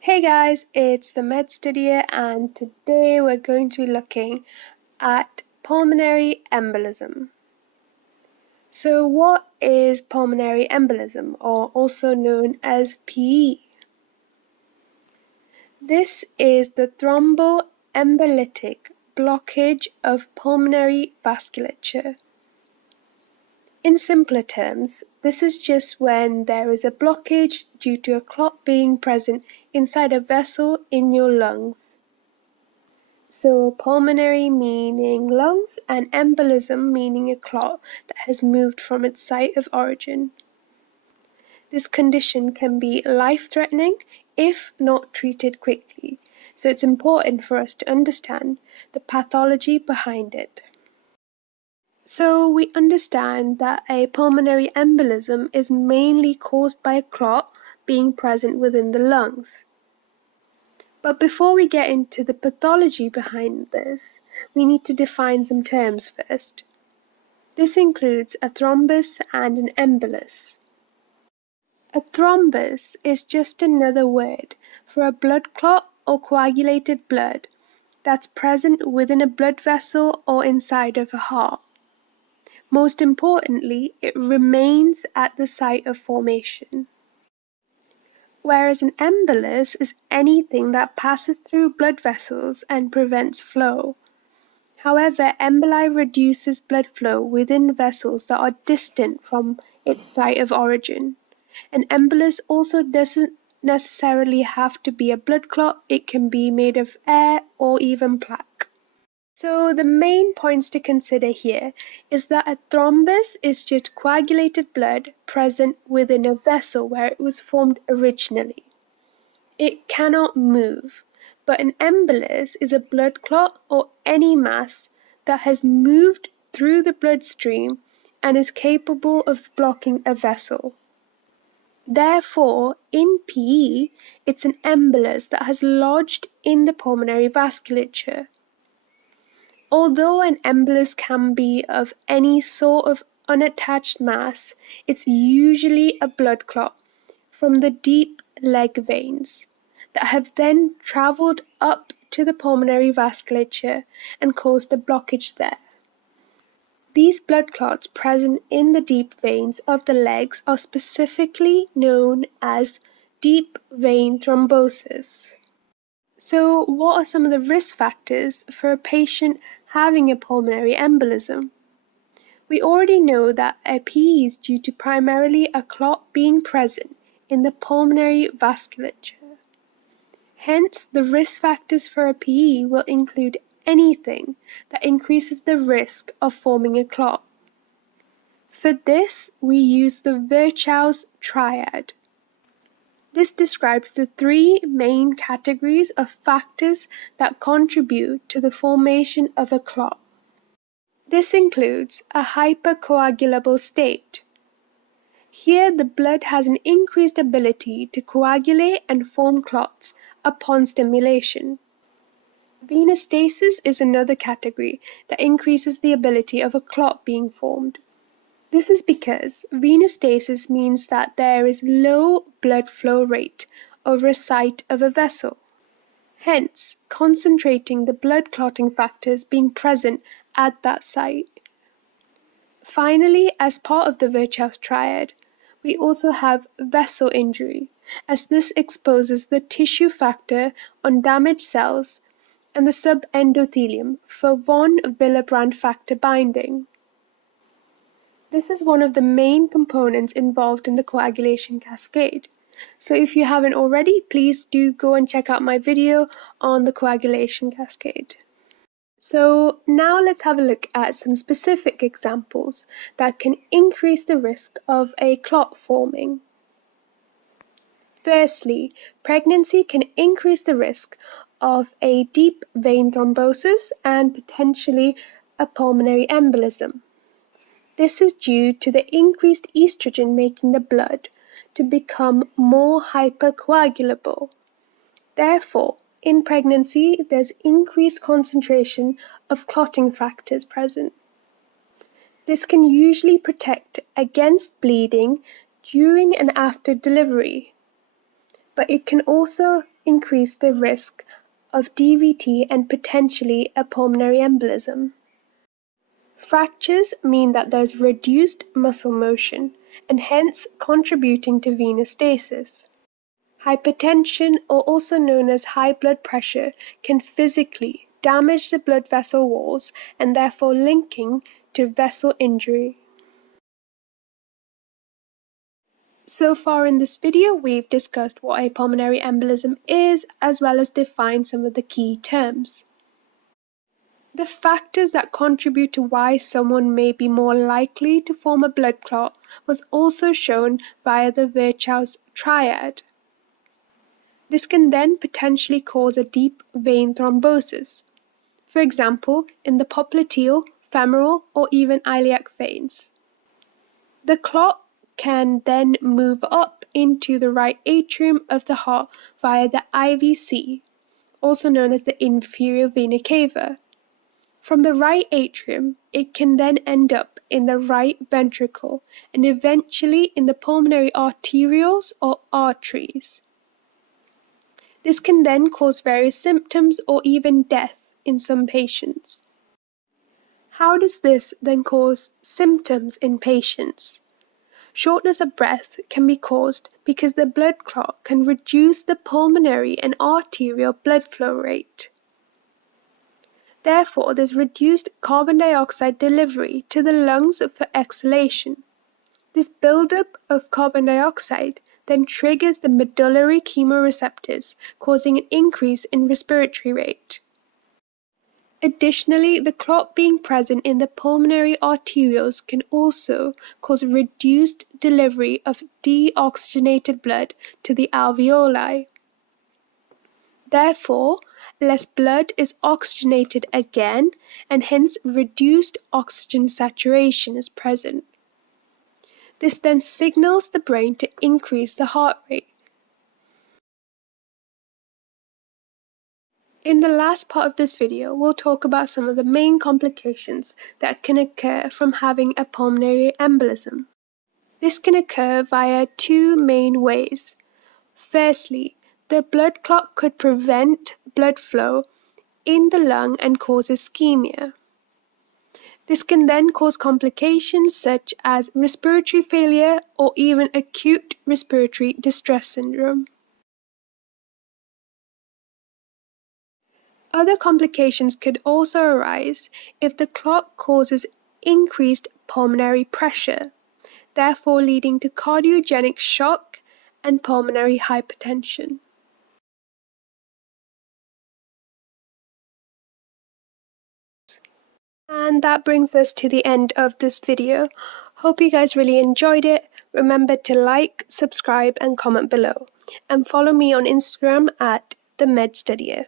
Hey guys, it's the MedStudier, and today we're going to be looking at pulmonary embolism. So what is pulmonary embolism, or also known as PE? This is the thromboembolic blockage of pulmonary vasculature. In simpler terms, this is just when there is a blockage due to a clot being present inside a vessel in your lungs. So pulmonary meaning lungs and embolism meaning a clot that has moved from its site of origin. This condition can be life-threatening if not treated quickly, so it's important for us to understand the pathology behind it. So we understand that a pulmonary embolism is mainly caused by a clot being present within the lungs. But before we get into the pathology behind this, we need to define some terms first. This includes a thrombus and an embolus. A thrombus is just another word for a blood clot or coagulated blood that's present within a blood vessel or inside of a heart. Most importantly, it remains at the site of formation. Whereas an embolus is anything that passes through blood vessels and prevents flow. However, emboli reduces blood flow within vessels that are distant from its site of origin. An embolus also doesn't necessarily have to be a blood clot, it can be made of air or even plaque. So the main points to consider here is that a thrombus is just coagulated blood present within a vessel where it was formed originally. It cannot move, but an embolus is a blood clot or any mass that has moved through the bloodstream and is capable of blocking a vessel. Therefore, in PE, it's an embolus that has lodged in the pulmonary vasculature. Although an embolus can be of any sort of unattached mass, it's usually a blood clot from the deep leg veins that have then travelled up to the pulmonary vasculature and caused a blockage there. These blood clots present in the deep veins of the legs are specifically known as deep vein thrombosis. So, what are some of the risk factors for a patient having a pulmonary embolism? We already know that a PE is due to primarily a clot being present in the pulmonary vasculature. Hence, the risk factors for a PE will include anything that increases the risk of forming a clot. For this, we use the Virchow's triad. This describes the three main categories of factors that contribute to the formation of a clot. This includes a hypercoagulable state. Here, the blood has an increased ability to coagulate and form clots upon stimulation. Venous stasis is another category that increases the ability of a clot being formed. This is because venous stasis means that there is low blood flow rate over a site of a vessel, hence concentrating the blood clotting factors being present at that site. Finally, as part of the Virchow's triad, we also have vessel injury, as this exposes the tissue factor on damaged cells and the subendothelium for von Willebrand factor binding. This is one of the main components involved in the coagulation cascade. So if you haven't already, please do go and check out my video on the coagulation cascade. So now let's have a look at some specific examples that can increase the risk of a clot forming. Firstly, pregnancy can increase the risk of a deep vein thrombosis and potentially a pulmonary embolism. This is due to the increased estrogen making the blood to become more hypercoagulable. Therefore, in pregnancy, there's increased concentration of clotting factors present. This can usually protect against bleeding during and after delivery, but it can also increase the risk of DVT and potentially a pulmonary embolism. Fractures mean that there's reduced muscle motion and hence contributing to venous stasis. Hypertension, or also known as high blood pressure, can physically damage the blood vessel walls and therefore linking to vessel injury. So far in this video, we've discussed what a pulmonary embolism is, as well as defined some of the key terms. The factors that contribute to why someone may be more likely to form a blood clot was also shown via the Virchow's triad. This can then potentially cause a deep vein thrombosis, for example, in the popliteal, femoral, or even iliac veins. The clot can then move up into the right atrium of the heart via the IVC, also known as the inferior vena cava. From the right atrium, it can then end up in the right ventricle and eventually in the pulmonary arterioles or arteries. This can then cause various symptoms or even death in some patients. How does this then cause symptoms in patients? Shortness of breath can be caused because the blood clot can reduce the pulmonary and arterial blood flow rate. Therefore, there's reduced carbon dioxide delivery to the lungs for exhalation. This buildup of carbon dioxide then triggers the medullary chemoreceptors, causing an increase in respiratory rate. Additionally, the clot being present in the pulmonary arterioles can also cause reduced delivery of deoxygenated blood to the alveoli. Therefore, less blood is oxygenated again, and hence reduced oxygen saturation is present. This then signals the brain to increase the heart rate. In the last part of this video, we'll talk about some of the main complications that can occur from having a pulmonary embolism. This can occur via two main ways. Firstly, the blood clot could prevent blood flow in the lung and cause ischemia. This can then cause complications such as respiratory failure or even acute respiratory distress syndrome. Other complications could also arise if the clot causes increased pulmonary pressure, therefore leading to cardiogenic shock and pulmonary hypertension. And that brings us to the end of this video. Hope you guys really enjoyed it. Remember to like, subscribe, and comment below. And follow me on Instagram at the MedStudier.